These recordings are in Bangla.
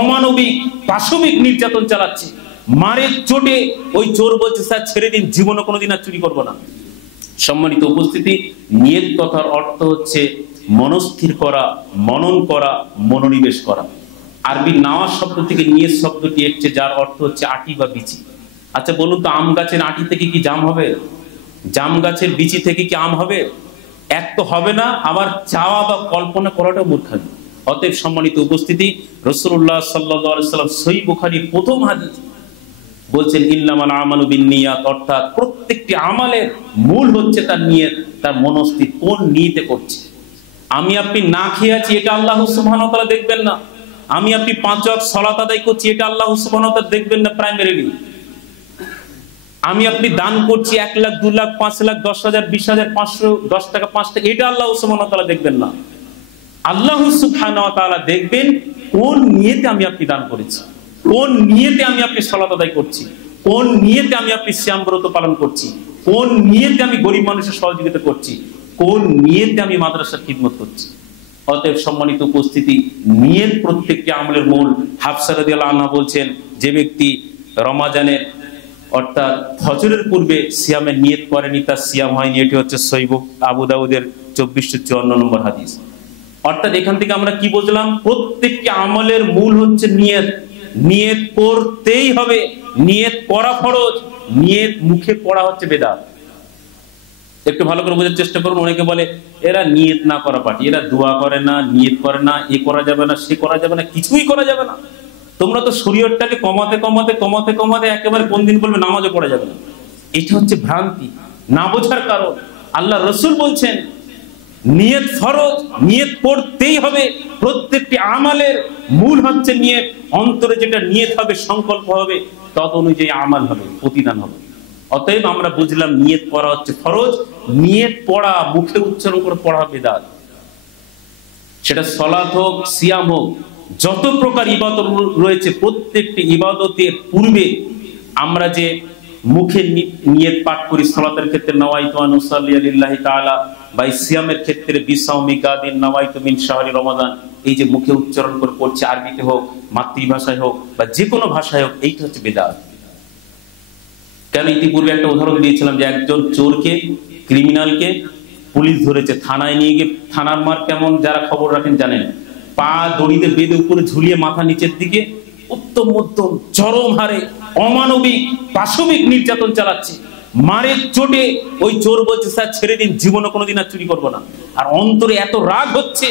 অমানবিক পাশবিক নির্যাতন চালাচ্ছে, মারের চোটে ওই চোর বলছে স্যার ছেড়ে দিন, জীবনে কোনোদিন আর চুরি করবো না। সম্মানিত উপস্থিতি, নিয়ত কথার অর্থ হচ্ছে মনস্থির করা, মনন করা, মনোনিবেশ করা। আরবি নাওয়া শব্দ থেকে নিয়ত শব্দটি এসেছে, যার অর্থ হচ্ছে আটি বা বিচি। আচ্ছা বলুন তো, আম গাছের আটি থেকে কি জাম হবে? জাম গাছের বিচি থেকে কি আম হবে? এক তো হবে না, আবার চাওয়া বা কল্পনা করাটা মূর্খামি। অতএব সম্মানিত উপস্থিতি, রাসূলুল্লাহ সাল্লাল্লাহু আলাইহি ওয়াসাল্লাম সহিহ বুখারীর প্রথম হাদিস বলছেন ইন্নামাল আমালু বিন্নিয়াত, অর্থাৎ প্রত্যেকটি আমলের মূল হচ্ছে তার নিয়ত, তার মনস্থির, কোন নিয়তে করছে। আমি আপনি না খেয়ে আছি, এটা আল্লাহ সুবহানাহু ওয়া তাআলা দেখবেন না। আমি আপনি 5 ওয়াক্ত সালাত আদায় করছি, এটা আল্লাহ সুবহানাহু ওয়া তাআলা দেখবেন না প্রাইমারিলি। আমি আপনি দান করছি 1 লাখ 2 লাখ 5 লাখ 10,000 20,000 500 10 টাকা 5 টাকা, এটা আল্লাহ সুবহানাহু ওয়া তাআলা দেখবেন না। আল্লাহ সুবহানাহু ওয়া তাআলা দেখবেন কোন নিয়তে আমি আপনি দান করেছি, কোন নিয়তে আমি আপনি সালাত আদায় করছি, কোন নিয়তে আমি আপনি সিয়াম ব্রত পালন করছি, কোন নিয়তে আমি গরিব মানুষের সহযোগিতা করছি, কোন নিয়তে আমি মাদ্রাসার খিদমত করছি। অতএব সম্মানিত উপস্থিতি, নিয়ত প্রত্যেকটি আমলের মূল। হাফসা রাদিয়াল্লাহু আনহা বলছেন, যে ব্যক্তি রমাজানের অর্থাৎ ফজরের পূর্বে সিয়ামের নিয়ত করেনি, তার সিয়াম হয়নি। এটি হচ্ছে সহিহ আবু দাউদের 2454 নম্বর হাদিস। অর্থাৎ এখান থেকে আমরা কি বুঝলাম? প্রত্যেকটি আমলের মূল হচ্ছে নিয়ত। নিয়ত করতেই হবে, নিয়ত করা ফরজ, নিয়ত মুখে পড়া হচ্ছে বেদাত। একটু ভালো করে বোঝার চেষ্টা করুন। অনেকে বলে এরা নিয়ত না করা পার্টি, এরা দোয়া করে না, নিয়ত করে না, এ করা যাবে না, সে করা যাবে না, কিছুই করা যাবে না। তোমরা তো শরীয়তটাকে কমাতে কমাতে কমাতে কমাতে একেবারে কোন দিন বলবে নামাজও পড়া যাবে না। এটা হচ্ছে ভ্রান্তি, না বোঝার কারণ। আল্লাহ রাসূল বলছেন নিয়ত ফরজ, নিয়ত করতেই হবে। প্রত্যেকটি আমলের মূল হচ্ছে নিয়ত। অন্তরে যেটা নিয়ত হবে, সংকল্প হবে, তদ অনুযায়ী আমল হবে, প্রতিদান হবে। অতএব আমরা বুঝলাম নিয়ত করা হচ্ছে ফরজ। নিয়ত পড়া, মুখে উচ্চারণ করে পড়া বেদাত। সেটা সালাত হোক, সিয়াম হোক, যত প্রকার ইবাদত রয়েছে, প্রত্যেকটি ইবাদতের পূর্বে আমরা যে মুখে নিয়ত পাঠ করি, সালাতের ক্ষেত্রে নাওয়াইতু আন উসাল্লি লিল্লাহি তাআলা, বা সিয়ামের ক্ষেত্রে বিসাউমি গাদিন নাওয়াইতু মিন শাহরি রমাদান, এই যে মুখে উচ্চারণ করে পড়ছে, আরবিতে হোক, মাতৃভাষায় হোক, বা যে কোনো ভাষায় হোক, এইটা হচ্ছে বেদাত। কেন? ইতিপূর্বে একটা উদাহরণ দিয়েছিলাম যে একজন চোরকে, ক্রিমিনালকে পুলিশ ধরেছে, থানায় নিয়ে গিয়ে, থানার মার কেমন যারা খবর রাখেন জানেন, পা দড়িতে বেঁধে উপরে ঝুলিয়ে মাথা নিচের দিকে উত্তম মধ্যম চরম হারে অমানবিক পাশবিক নির্যাতন চালাচ্ছে। মারের চোটে ওই চোর বলছে স্যার ছেড়ে দিন, জীবনে কোনোদিন আর চুরি করবো না। আর অন্তরে এত রাগ হচ্ছে,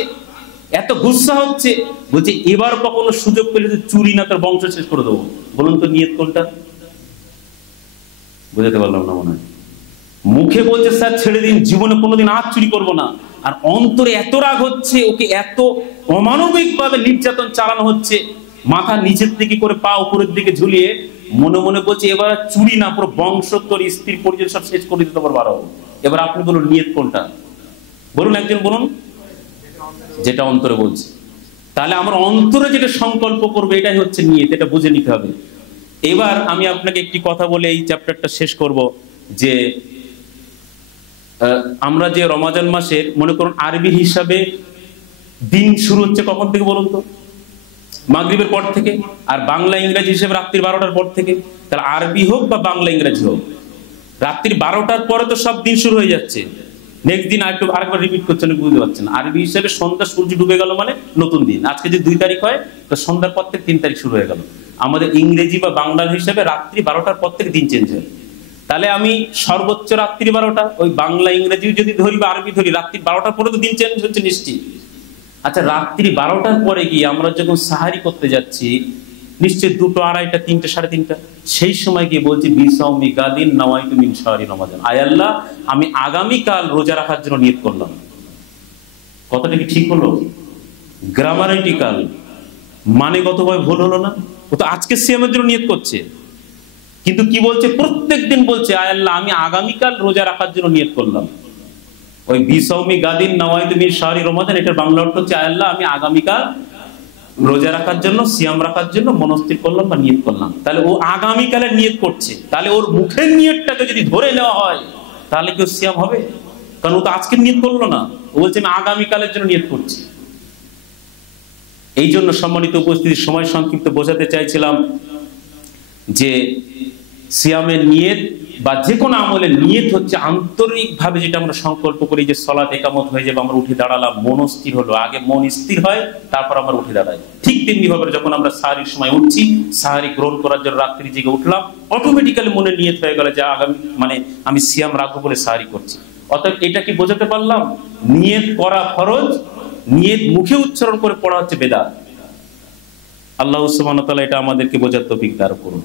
এত গুসা হচ্ছে, বলছে এবার কখনো সুযোগ পেলে চুরি না, তার বংশ শেষ করে দেবো। বলুন তো নিয়ত কোনটা? বুঝাতে পারলাম না মনে হয়। মুখে বলছে স্যার ছেড়ে দিন, জীবনে কোনোদিন আর চুরি করবো না, আর অন্তরে এত রাগ হচ্ছে, ওকে এত অমানবিক ভাবে নির্যাতন চালানো হচ্ছে, মাথা নিচের দিকে করে পা উপরের দিকে ঝুলিয়ে মনে মনে বলছে এবার চুরি না, পুরো বংশোত্তর স্ত্রী পরিজন সব শেষ করে দিতে পারবো। এবার আপনি বলুন নিয়ত কোনটা? বলুন, একজন বলুন। যেটা অন্তরে বলছে। তাহলে আমরা অন্তরে যেটা সংকল্প করবো, এটাই হচ্ছে নিয়ত, এটা বুঝে নিতে হবে। এবার আমি আপনাকে একটি কথা বলে এই চ্যাপ্টারটা শেষ করব, যে আমরা যে রমাজান মাসের মনে করুন আরবি হিসাবে দিন শুরু হচ্ছে কখন থেকে বলুন তো? মাগরিবের পর থেকে। আর বাংলা ইংরেজি হিসেবে রাত্রি 12টার পর থেকে। তাহলে আরবি হোক বা বাংলা ইংরেজি হোক, রাত্রি 12টার পরে তো সব দিন শুরু হয়ে যাচ্ছে। নেক্সট দিন আরেকবার রিপিট করছেন, বুঝতে পারছেন? আরবি হিসেবে সন্ধ্যা সূর্য ডুবে গেল মানে নতুন দিন। আজকে যে 2 তারিখ হয়, তো সন্ধ্যার পর থেকে 3 তারিখ শুরু হয়ে গেল। আমাদের ইংরেজি বা বাংলার হিসেবে রাত্রি 12টার পর থেকে দিন চেঞ্জ হয়। তাহলে আমি সর্বোচ্চ রাত্রি 12টা, ওই বাংলা ইংরেজি যদি ধরি বা আরবি ধরি, রাত্রি 12টার পরে তো দিন চেঞ্জ হচ্ছে নিশ্চিত। আচ্ছা, রাত্রি 12টার পরে গিয়ে আমরা যখন সাহারি করতে যাচ্ছি, নিশ্চয় 2টো, 2:30, 3টে, 3:30, সেই সময় গিয়ে বলছি বিসাউমি গাদিন নাওয়াইতু মিন শাহরি রমাদান, আয় আল্লাহ আমি আগামীকাল রোজা রাখার জন্য নিয়ত করলাম। কথাটা কি ঠিক হলো? গ্রামারিটিক্যাল মানেগতভাবে ভুল হলো না? ও তো আজকে সিয়ামের জন্য নিয়ত করছে, কিন্তু কি বলছে? প্রত্যেকদিন বলছে আয় আল্লাহ আমি আগামীকাল রোজা রাখার জন্য নিয়ত করলাম। ওই বিসাউমি গাদিন নাওয়াইতু মিন শাহরি রমাদান, এটার বাংলা অর্থ হচ্ছে আয় আল্লাহ আমি আগামীকাল রোজা রাখার জন্য, সিয়াম রাখার জন্য মনস্থির করলাম বা নিয়ত করলাম। তাহলে ও আগামীকালের নিয়ত করছে। তাহলে ওর মুখের নিয়তটাকে যদি ধরে নেওয়া হয়, তাহলে কি সিয়াম হবে? কারণ ও তো আজকের নিয়ত করলো না, ও বলছে আমি আগামীকালের জন্য নিয়ত করছি। এই জন্য সম্মানিত উপস্থিতি, সময় সংক্ষিপ্ত বোঝাতে চাইছিলাম যে সিয়ামের নিয়ত বা যে কোনো আমলের নিয়ত হচ্ছে আন্তরিকভাবে যেটা আমরা সংকল্প করি যে সলাত একামত হয়ে যাবে, আমরা উঠে দাঁড়ালাম, মন স্থির হলো, আগে মন স্থির হয় তারপর আমরা উঠে দাঁড়াই। ঠিক তেমনি ভাবে যখন আমরা সাহারির সময় উঠছি, সাহারি গ্রহণ করার জন্য রাত্রি জেগে উঠলাম, অটোমেটিক্যালি মনে নিয়ত হয়ে গেল যে আগামী আমি সিয়াম রাখবো বলে সাহারি করছি। অর্থাৎ এটা কি বোঝাতে পারলাম? নিয়ত করা ফরজ, নিয়ত মুখে উচ্চারণ করে পড়া হচ্ছে বেদাত। আল্লাহ সুবহানাহু ওয়া তাআলা এটা আমাদেরকে বোঝার তৌফিক দান করুন।